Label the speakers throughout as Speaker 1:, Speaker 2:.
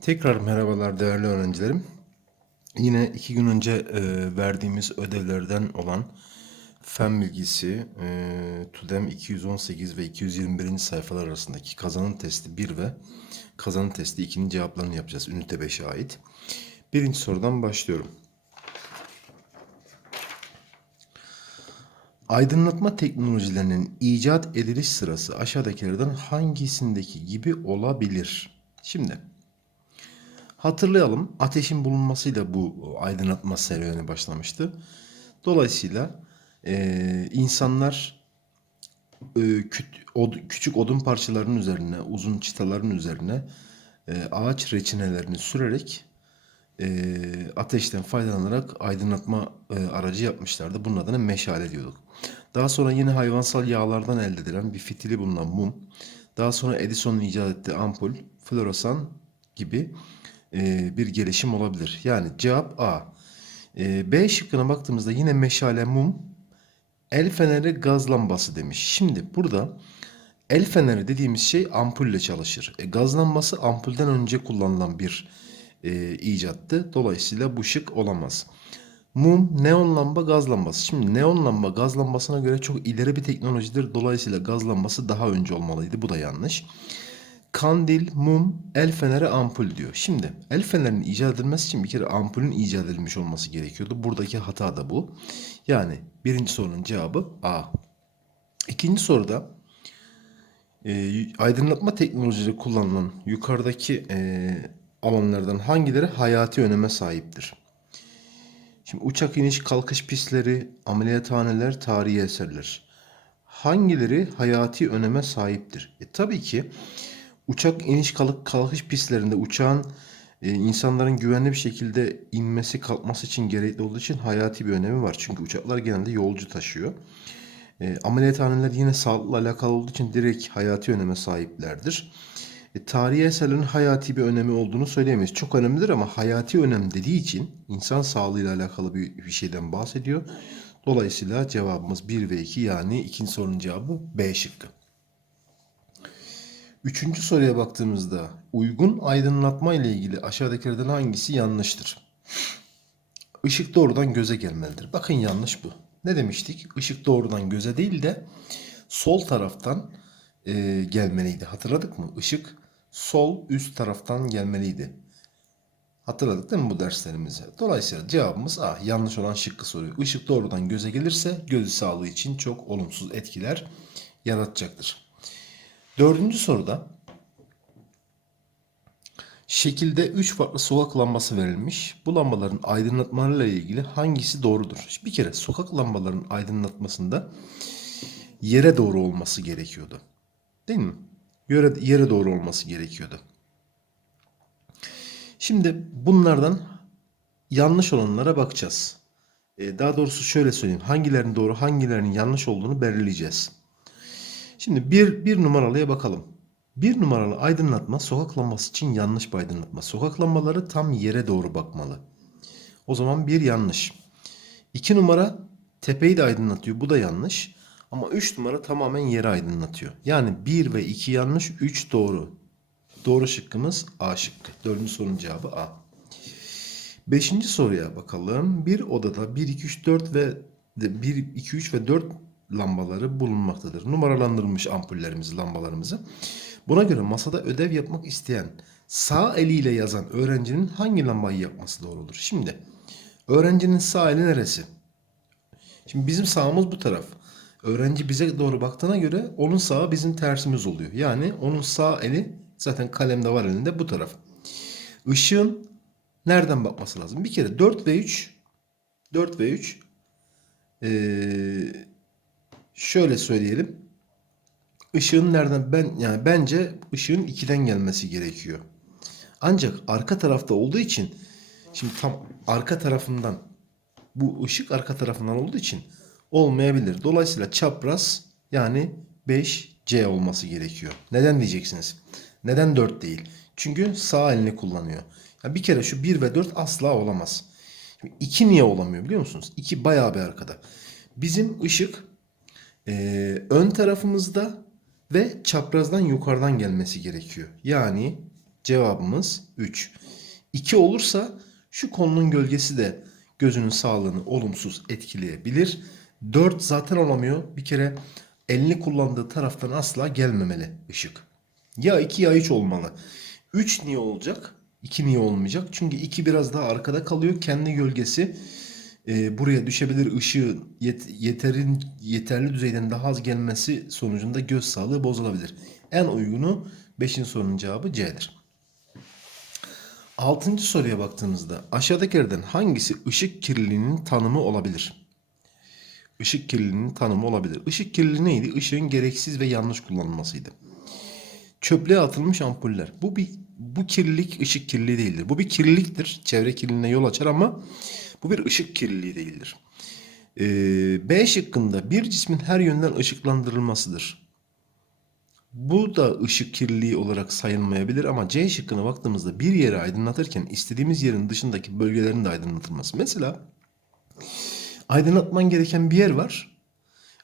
Speaker 1: Tekrar merhabalar değerli öğrencilerim. Yine iki gün önce e, verdiğimiz ödevlerden olan fen bilgisi e, TUDEM 218 ve 221. sayfalar arasındaki kazanım testi 1 ve kazanım testi 2'nin cevaplarını yapacağız. Ünite 5'e ait. Birinci sorudan başlıyorum. Aydınlatma teknolojilerinin icat ediliş sırası aşağıdakilerden hangisindeki gibi olabilir? Şimdi Hatırlayalım ateşin bulunmasıyla bu aydınlatma serüveni başlamıştı. Dolayısıyla eee, insanlar e, kü- od- küçük odun parçalarının üzerine, uzun çıtaların üzerine e, ağaç reçinelerini sürerek e, ateşten faydalanarak aydınlatma e, aracı yapmışlardı. Bunun adına meşale diyorduk. Daha sonra yine hayvansal yağlardan elde edilen bir fitili bulunan mum. Daha sonra Edison'un icat ettiği ampul, floresan gibi e, bir gelişim olabilir. Yani cevap A. E, B şıkkına baktığımızda yine meşale, mum, el feneri, gaz lambası demiş. Şimdi burada el feneri dediğimiz şey ampulle çalışır. E, gaz lambası ampulden önce kullanılan bir e, icattı. Dolayısıyla bu şık olamaz. Mum, neon lamba, gaz lambası. Şimdi neon lamba gaz lambasına göre çok ileri bir teknolojidir. Dolayısıyla gaz lambası daha önce olmalıydı. Bu da yanlış. Kandil, mum, el feneri, ampul diyor. Şimdi el fenerinin icat edilmesi için bir kere ampulün icat edilmiş olması gerekiyordu. Buradaki hata da bu. Yani birinci sorunun cevabı A. İkinci soruda e, aydınlatma teknolojileri kullanılan yukarıdaki e, alanlardan hangileri hayati öneme sahiptir? Şimdi uçak iniş kalkış pistleri, ameliyathaneler, tarihi eserler. Hangileri hayati öneme sahiptir? E, tabii ki uçak iniş kalk kalkış pistlerinde uçağın e, insanların güvenli bir şekilde inmesi kalkması için gerekli olduğu için hayati bir önemi var. Çünkü uçaklar genelde yolcu taşıyor. E, ameliyathaneler yine sağlıkla alakalı olduğu için direkt hayati öneme sahiplerdir. E, tarihi eserlerin hayati bir önemi olduğunu söyleyemeyiz. Çok önemlidir ama hayati önem dediği için insan sağlığıyla alakalı bir, bir şeyden bahsediyor. Dolayısıyla cevabımız 1 ve 2 yani ikinci sorunun cevabı B şıkkı. Üçüncü soruya baktığımızda uygun aydınlatma ile ilgili aşağıdakilerden hangisi yanlıştır? Işık doğrudan göze gelmelidir. Bakın yanlış bu. Ne demiştik? Işık doğrudan göze değil de sol taraftan e, gelmeliydi. Hatırladık mı? Işık sol üst taraftan gelmeliydi. Hatırladık değil mi bu derslerimizi? Dolayısıyla cevabımız A. Yanlış olan şıkkı soruyor. Işık doğrudan göze gelirse göz sağlığı için çok olumsuz etkiler yaratacaktır. Dördüncü soruda şekilde 3 farklı sokak lambası verilmiş. Bu lambaların aydınlatmalarıyla ilgili hangisi doğrudur? Bir kere sokak lambalarının aydınlatmasında yere doğru olması gerekiyordu. Değil mi? Yere, yere doğru olması gerekiyordu. Şimdi bunlardan yanlış olanlara bakacağız. Ee, daha doğrusu şöyle söyleyeyim. Hangilerinin doğru, hangilerinin yanlış olduğunu belirleyeceğiz. Şimdi bir, bir numaralıya bakalım. Bir numaralı aydınlatma sokak lambası için yanlış bir aydınlatma. Sokak lambaları tam yere doğru bakmalı. O zaman bir yanlış. İki numara tepeyi de aydınlatıyor. Bu da yanlış. Ama üç numara tamamen yeri aydınlatıyor. Yani bir ve iki yanlış, üç doğru. Doğru şıkkımız A şıkkı. Dördüncü sorunun cevabı A. Beşinci soruya bakalım. Bir odada 1, 2, 3, 4 ve 1, 2, 3 ve 4 lambaları bulunmaktadır. Numaralandırılmış ampullerimizi, lambalarımızı. Buna göre masada ödev yapmak isteyen sağ eliyle yazan öğrencinin hangi lambayı yakması doğrudur? Şimdi öğrencinin sağ eli neresi? Şimdi bizim sağımız bu taraf. Öğrenci bize doğru baktığına göre onun sağı bizim tersimiz oluyor. Yani onun sağ eli zaten kalemde var elinde bu taraf. Işığın nereden bakması lazım? Bir kere 4 ve 3 4 ve 3 ee, şöyle söyleyelim. Işığın nereden ben yani bence ışığın 2'den gelmesi gerekiyor. Ancak arka tarafta olduğu için şimdi tam arka tarafından bu ışık arka tarafından olduğu için olmayabilir. Dolayısıyla çapraz yani 5C olması gerekiyor. Neden diyeceksiniz? Neden 4 değil? Çünkü sağ elini kullanıyor. Ya bir kere şu 1 ve 4 asla olamaz. Şimdi 2 niye olamıyor biliyor musunuz? 2 bayağı bir arkada. Bizim ışık ee, ön tarafımızda ve çaprazdan yukarıdan gelmesi gerekiyor. Yani Cevabımız 3. 2 olursa şu konunun gölgesi de gözünün sağlığını olumsuz etkileyebilir. 4 zaten olamıyor. Bir kere elini kullandığı taraftan asla gelmemeli ışık. Ya 2 ya 3 olmalı. 3 niye olacak? 2 niye olmayacak? Çünkü 2 biraz daha arkada kalıyor. Kendi gölgesi e, buraya düşebilir. Işığın yet- yeterin yeterli düzeyden daha az gelmesi sonucunda göz sağlığı bozulabilir. En uygunu 5. sorunun cevabı C'dir. Altıncı soruya baktığımızda aşağıdakilerden hangisi ışık kirliliğinin tanımı olabilir? Işık kirliliğinin tanımı olabilir. Işık kirliliği neydi? Işığın gereksiz ve yanlış kullanılmasıydı. Çöplüğe atılmış ampuller. Bu bir bu kirlilik ışık kirliliği değildir. Bu bir kirliliktir. Çevre kirliliğine yol açar ama bu bir ışık kirliliği değildir. Ee, B şıkkında bir cismin her yönden ışıklandırılmasıdır. Bu da ışık kirliliği olarak sayılmayabilir ama C şıkkına baktığımızda bir yeri aydınlatırken istediğimiz yerin dışındaki bölgelerin de aydınlatılması. Mesela aydınlatman gereken bir yer var.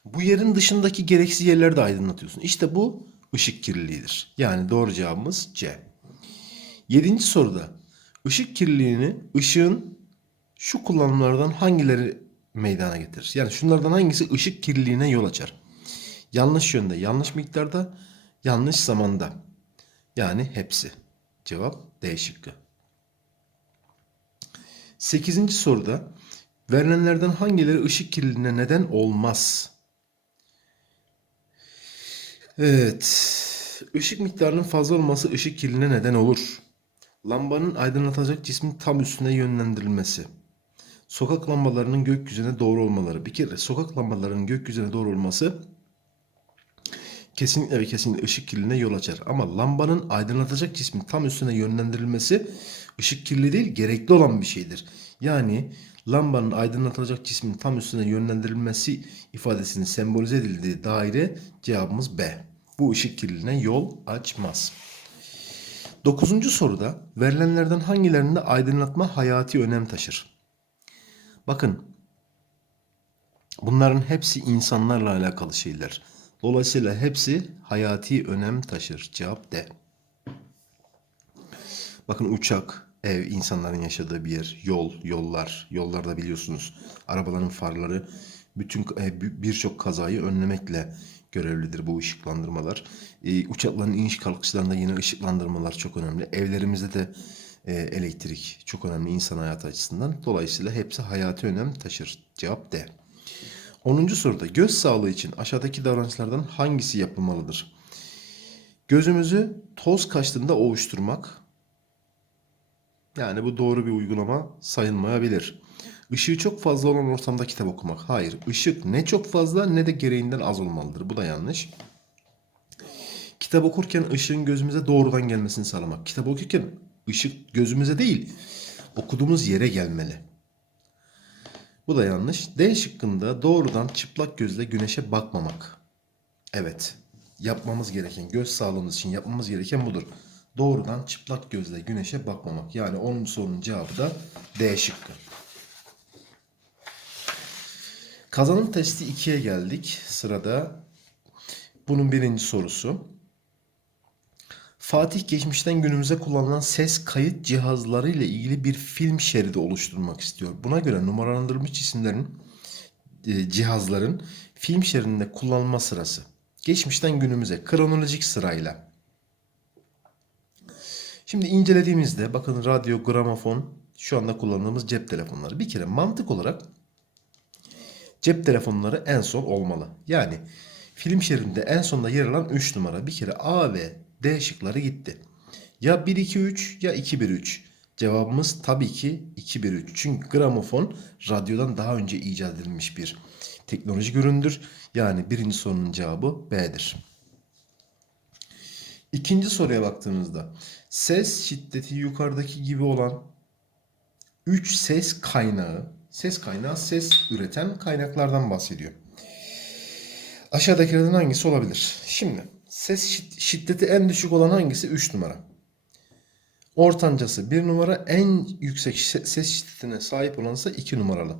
Speaker 1: Bu yerin dışındaki gereksiz yerleri de aydınlatıyorsun. İşte bu ışık kirliliğidir. Yani doğru cevabımız C. Yedinci soruda ışık kirliliğini ışığın şu kullanımlardan hangileri meydana getirir? Yani şunlardan hangisi ışık kirliliğine yol açar? Yanlış yönde, yanlış miktarda, yanlış zamanda. Yani hepsi. Cevap D şıkkı. Sekizinci soruda verilenlerden hangileri ışık kirliliğine neden olmaz? Evet. Işık miktarının fazla olması ışık kirliliğine neden olur. Lambanın aydınlatacak cismin tam üstüne yönlendirilmesi. Sokak lambalarının gökyüzüne doğru olmaları. Bir kere sokak lambalarının gökyüzüne doğru olması kesinlikle ve kesinlikle ışık kirliliğine yol açar. Ama lambanın aydınlatacak cismin tam üstüne yönlendirilmesi ışık kirliliği değil gerekli olan bir şeydir. Yani lambanın aydınlatacak cismin tam üstüne yönlendirilmesi ifadesinin sembolize edildiği daire cevabımız B. Bu ışık kirliliğine yol açmaz. Dokuzuncu soruda verilenlerden hangilerinde aydınlatma hayati önem taşır? Bakın bunların hepsi insanlarla alakalı şeyler. Dolayısıyla hepsi hayati önem taşır. Cevap D. Bakın uçak, ev, insanların yaşadığı bir yer, yol, yollar, yollarda biliyorsunuz arabaların farları bütün e, bi- birçok kazayı önlemekle görevlidir bu ışıklandırmalar. E, uçakların iniş kalkışlarında yine ışıklandırmalar çok önemli. Evlerimizde de elektrik çok önemli insan hayatı açısından. Dolayısıyla hepsi hayati önem taşır. Cevap D. 10. soruda göz sağlığı için aşağıdaki davranışlardan hangisi yapılmalıdır? Gözümüzü toz kaçtığında ovuşturmak. Yani bu doğru bir uygulama sayılmayabilir. Işığı çok fazla olan ortamda kitap okumak. Hayır, ışık ne çok fazla ne de gereğinden az olmalıdır. Bu da yanlış. Kitap okurken ışığın gözümüze doğrudan gelmesini sağlamak. Kitap okurken ışık gözümüze değil, okuduğumuz yere gelmeli. Bu da yanlış. D şıkkında doğrudan çıplak gözle güneşe bakmamak. Evet. Yapmamız gereken, göz sağlığımız için yapmamız gereken budur. Doğrudan çıplak gözle güneşe bakmamak. Yani onun sorunun cevabı da D şıkkı. Kazanım testi 2'ye geldik. Sırada bunun birinci sorusu. Fatih geçmişten günümüze kullanılan ses kayıt cihazları ile ilgili bir film şeridi oluşturmak istiyor. Buna göre numaralandırılmış isimlerin e, cihazların film şeridinde kullanılma sırası. Geçmişten günümüze kronolojik sırayla. Şimdi incelediğimizde bakın radyo, gramofon şu anda kullandığımız cep telefonları. Bir kere mantık olarak cep telefonları en son olmalı. Yani film şeridinde en sonda yer alan 3 numara. Bir kere A ve D şıkları gitti. Ya 1 2 3 ya 2 1 3. Cevabımız tabii ki 2 1 3. Çünkü gramofon radyodan daha önce icat edilmiş bir teknolojik üründür. Yani birinci sorunun cevabı B'dir. İkinci soruya baktığımızda ses şiddeti yukarıdaki gibi olan 3 ses kaynağı, ses kaynağı ses üreten kaynaklardan bahsediyor. Aşağıdakilerden hangisi olabilir? Şimdi ses şid- şiddeti en düşük olan hangisi? 3 numara. Ortancası 1 numara, en yüksek ses şiddetine sahip olansa 2 numaralı.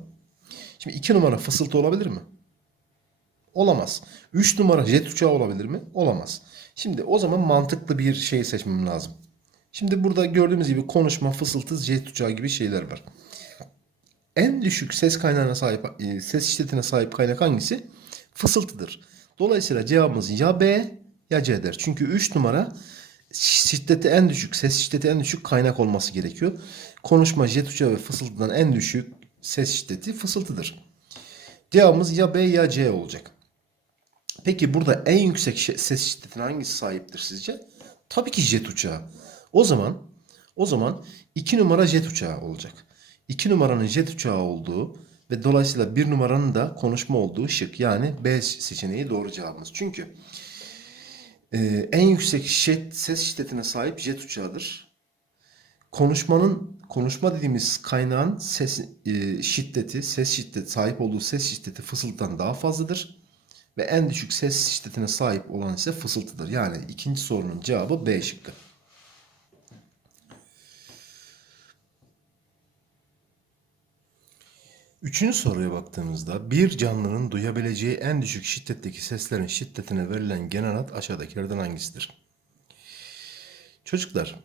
Speaker 1: Şimdi 2 numara fısıltı olabilir mi? Olamaz. 3 numara jet uçağı olabilir mi? Olamaz. Şimdi o zaman mantıklı bir şey seçmem lazım. Şimdi burada gördüğümüz gibi konuşma, fısıltı, jet uçağı gibi şeyler var. En düşük ses kaynağına sahip, e, ses şiddetine sahip kaynak hangisi? Fısıltıdır. Dolayısıyla cevabımız ya B ya C'dir. Çünkü 3 numara şiddeti en düşük, ses şiddeti en düşük kaynak olması gerekiyor. Konuşma, jet uçağı ve fısıltıdan en düşük ses şiddeti fısıltıdır. Cevabımız ya B ya C olacak. Peki burada en yüksek ses şiddetine hangisi sahiptir sizce? Tabii ki jet uçağı. O zaman o zaman 2 numara jet uçağı olacak. 2 numaranın jet uçağı olduğu ve dolayısıyla 1 numaranın da konuşma olduğu şık. Yani B seçeneği doğru cevabımız. Çünkü e, en yüksek şi- ses şiddetine sahip jet uçağıdır. Konuşmanın konuşma dediğimiz kaynağın ses e, şiddeti, ses şiddeti sahip olduğu ses şiddeti fısıltıdan daha fazladır. Ve en düşük ses şiddetine sahip olan ise fısıltıdır. Yani ikinci sorunun cevabı B şıkkı. Üçüncü soruya baktığımızda bir canlının duyabileceği en düşük şiddetteki seslerin şiddetine verilen genel ad aşağıdakilerden hangisidir? Çocuklar,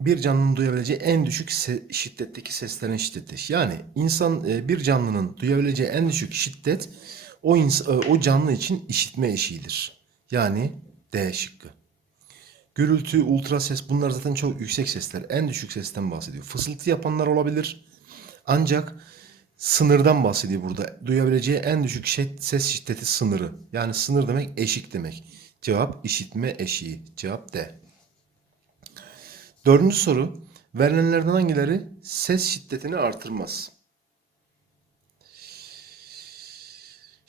Speaker 1: bir canlının duyabileceği en düşük şiddetteki seslerin şiddeti. Yani insan bir canlının duyabileceği en düşük şiddet o o canlı için işitme eşiğidir. Yani D şıkkı. Gürültü, ultra ses bunlar zaten çok yüksek sesler. En düşük sesten bahsediyor. Fısıltı yapanlar olabilir. Ancak sınırdan bahsediyor burada. Duyabileceği en düşük ses şiddeti sınırı. Yani sınır demek eşik demek. Cevap işitme eşiği. Cevap D. Dördüncü soru. Verilenlerden hangileri ses şiddetini artırmaz?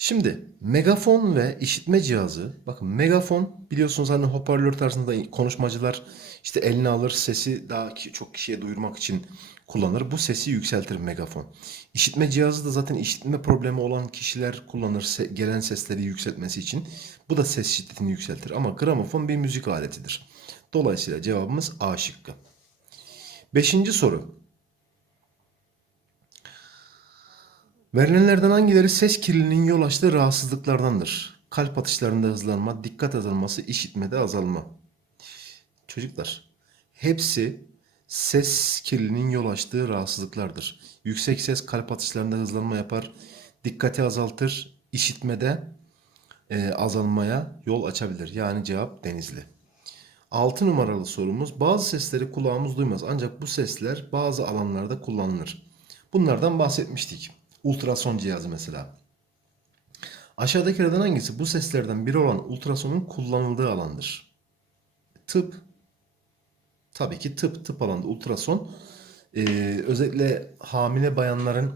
Speaker 1: Şimdi megafon ve işitme cihazı bakın megafon biliyorsunuz hani hoparlör tarzında konuşmacılar işte eline alır sesi daha ki- çok kişiye duyurmak için kullanır. Bu sesi yükseltir megafon. İşitme cihazı da zaten işitme problemi olan kişiler kullanır se- gelen sesleri yükseltmesi için. Bu da ses şiddetini yükseltir ama gramofon bir müzik aletidir. Dolayısıyla cevabımız A şıkkı. Beşinci soru. Verilenlerden hangileri ses kirliliğinin yol açtığı rahatsızlıklardandır? Kalp atışlarında hızlanma, dikkat azalması, işitmede azalma. Çocuklar, hepsi ses kirliliğinin yol açtığı rahatsızlıklardır. Yüksek ses kalp atışlarında hızlanma yapar, dikkati azaltır, işitmede e, azalmaya yol açabilir. Yani cevap Denizli. 6 numaralı sorumuz. Bazı sesleri kulağımız duymaz ancak bu sesler bazı alanlarda kullanılır. Bunlardan bahsetmiştik. Ultrason cihazı mesela. Aşağıdakilerden hangisi bu seslerden biri olan ultrasonun kullanıldığı alandır? Tıp. Tabii ki tıp. Tıp alanında ultrason. Ee, özellikle hamile bayanların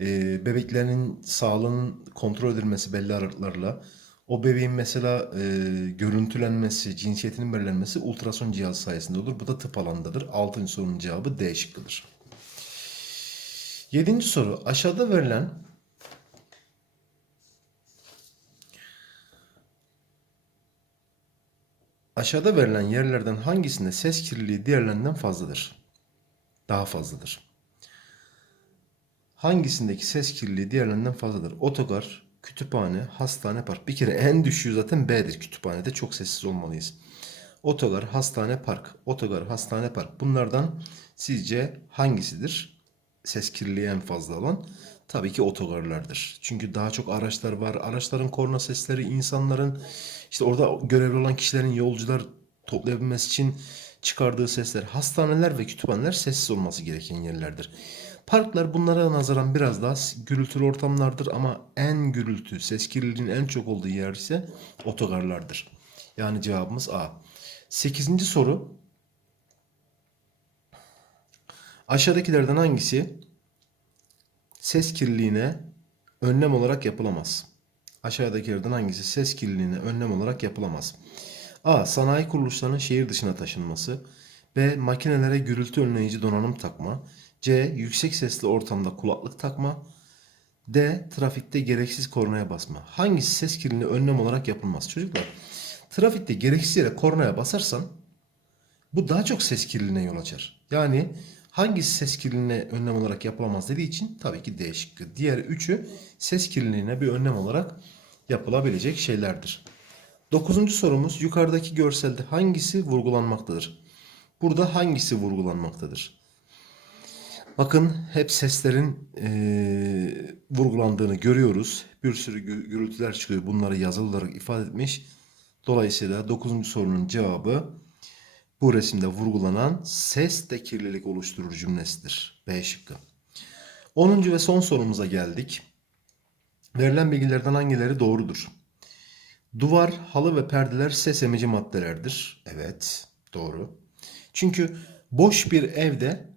Speaker 1: e, bebeklerinin sağlığının kontrol edilmesi belli aralıklarla o bebeğin mesela e, görüntülenmesi, cinsiyetinin belirlenmesi ultrason cihazı sayesinde olur. Bu da tıp alanındadır. Altıncı sorunun cevabı D şıkkıdır. Yedinci soru. Aşağıda verilen aşağıda verilen yerlerden hangisinde ses kirliliği diğerlerinden fazladır? Daha fazladır. Hangisindeki ses kirliliği diğerlerinden fazladır? Otogar, kütüphane, hastane, park. Bir kere en düşüğü zaten B'dir. Kütüphanede çok sessiz olmalıyız. Otogar, hastane, park. Otogar, hastane, park. Bunlardan sizce hangisidir? Ses kirliliği en fazla olan? Tabii ki otogarlardır. Çünkü daha çok araçlar var. Araçların korna sesleri, insanların işte orada görevli olan kişilerin yolcular toplayabilmesi için çıkardığı sesler. Hastaneler ve kütüphaneler sessiz olması gereken yerlerdir. Parklar bunlara nazaran biraz daha gürültülü ortamlardır ama en gürültü, ses kirliliğinin en çok olduğu yer ise otogarlardır. Yani cevabımız A. Sekizinci soru. Aşağıdakilerden hangisi ses kirliliğine önlem olarak yapılamaz? Aşağıdakilerden hangisi ses kirliliğine önlem olarak yapılamaz? A. Sanayi kuruluşlarının şehir dışına taşınması. B. Makinelere gürültü önleyici donanım takma. C. Yüksek sesli ortamda kulaklık takma. D. Trafikte gereksiz kornaya basma. Hangisi ses kirliliğine önlem olarak yapılmaz? Çocuklar, trafikte gereksiz yere kornaya basarsan bu daha çok ses kirliliğine yol açar. Yani hangisi ses kirliliğine önlem olarak yapılamaz dediği için tabii ki D. Diğer üçü ses kirliliğine bir önlem olarak yapılabilecek şeylerdir. Dokuzuncu sorumuz yukarıdaki görselde hangisi vurgulanmaktadır? Burada hangisi vurgulanmaktadır? Bakın hep seslerin eee, vurgulandığını görüyoruz. Bir sürü gü- gürültüler çıkıyor. Bunları yazılı olarak ifade etmiş. Dolayısıyla dokuzuncu sorunun cevabı bu resimde vurgulanan ses de kirlilik oluşturur cümlesidir. B şıkkı. 10. ve son sorumuza geldik. Verilen bilgilerden hangileri doğrudur? Duvar, halı ve perdeler ses emici maddelerdir. Evet, doğru. Çünkü boş bir evde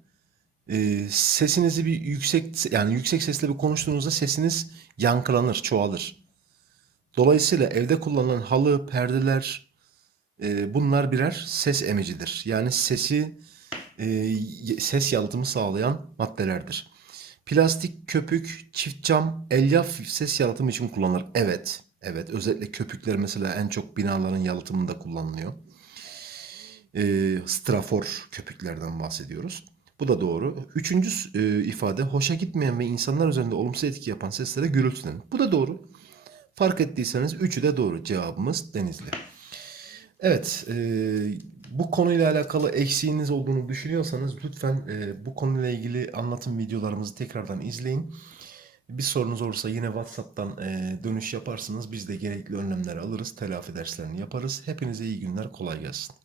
Speaker 1: e, sesinizi bir yüksek yani yüksek sesle bir konuştuğunuzda sesiniz yankılanır, çoğalır. Dolayısıyla evde kullanılan halı, perdeler e, bunlar birer ses emicidir. Yani sesi e, ses yalıtımı sağlayan maddelerdir. Plastik, köpük, çift cam, elyaf ses yalıtımı için kullanılır. Evet, evet. Özellikle köpükler mesela en çok binaların yalıtımında kullanılıyor. E, strafor köpüklerden bahsediyoruz. Bu da doğru. Üçüncü e, ifade hoşa gitmeyen ve insanlar üzerinde olumsuz etki yapan seslere gürültü denir. Bu da doğru. Fark ettiyseniz üçü de doğru. Cevabımız Denizli. Evet, e, bu konuyla alakalı eksiğiniz olduğunu düşünüyorsanız lütfen e, bu konuyla ilgili anlatım videolarımızı tekrardan izleyin. Bir sorunuz olursa yine WhatsApp'tan e, dönüş yaparsınız. Biz de gerekli önlemleri alırız, telafi derslerini yaparız. Hepinize iyi günler, kolay gelsin.